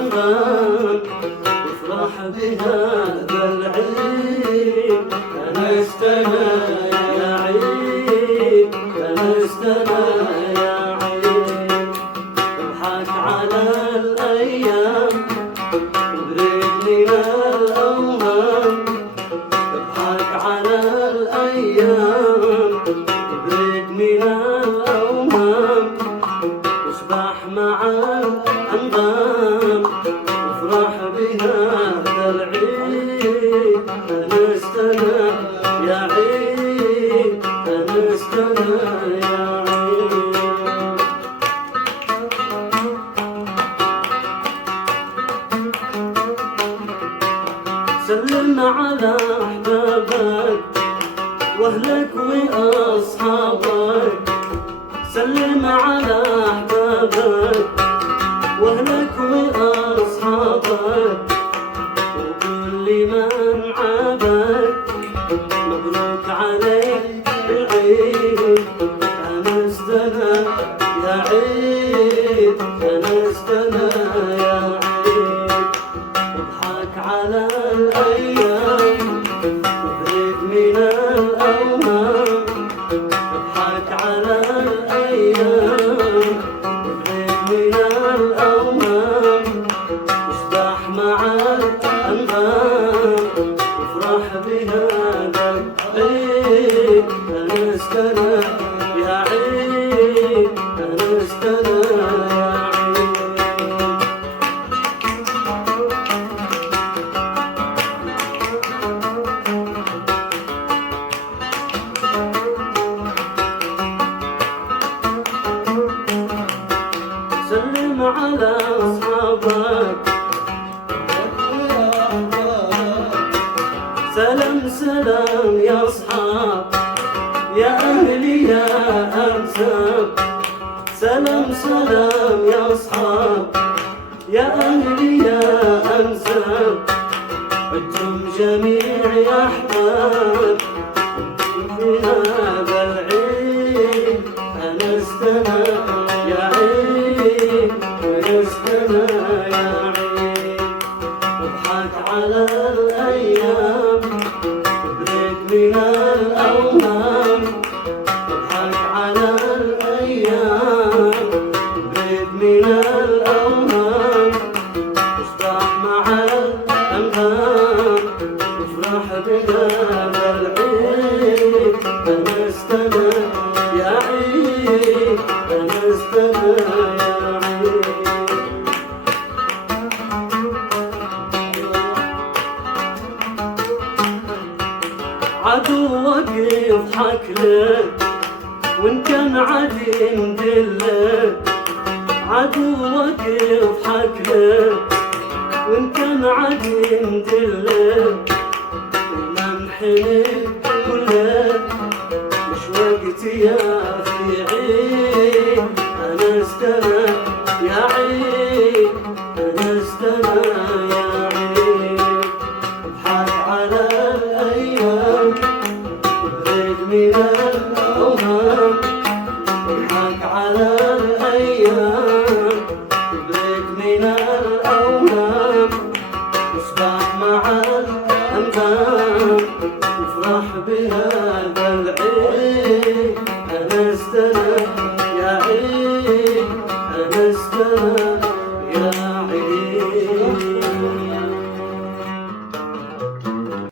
أنغام افرح بهذا العيد أنستنا يا عيد أنستنا يا عيد اضحك على الأيام وبرد من الأوهام اضحك على الأيام وبرد من الأوهام واسبح مع الأنغام وافرح بهذا العيد أنستنا يا عيد أنستنا يا عيد سلم على أحبابك وأهلك وأصحابك سلم على أحبابك وأهلك وأصحابك وكل من عابك مبروك عليك العيد أنستنا يا عيد أنستنا يا عيد اضحك على الأيام وبرد من الأوهام اضحك على الأيام وبرد من الأوهام واسبح مع الأنغام وافرح بهذا العيد أنستنا يا عيد أنستنا يا عيد سلم على أصحابك سلام سلام يا أصحاب يا أهلي يا أنساب سلام سلام يا أصحاب يا أهلي يا أنساب أنتم جميع يا أحباب في هذا العيد أنستنا يا عيد أنستنا يا عيد اضحك على الأيام وبرد من الأوهام اضحك على الأيام وبرد من الأوهام واسبح مع الأنغام وافرح بهذا العيد أنستنا يا عيد أنستنا يا عيد عدوك يضحك لك وإن كان عدي مدلك عدوك يضحك لك وإن كان عدي مدلك ومنحنك كلك مش وقت يا أخي عيد أنستنا يا عيد أنستنا يا عيد اضحك على الأيام وبرد من الأوهام اضحك على الأيام وبرد من الأوهام واسبح مع الأنغام وافرح بهذا العيد أنستنا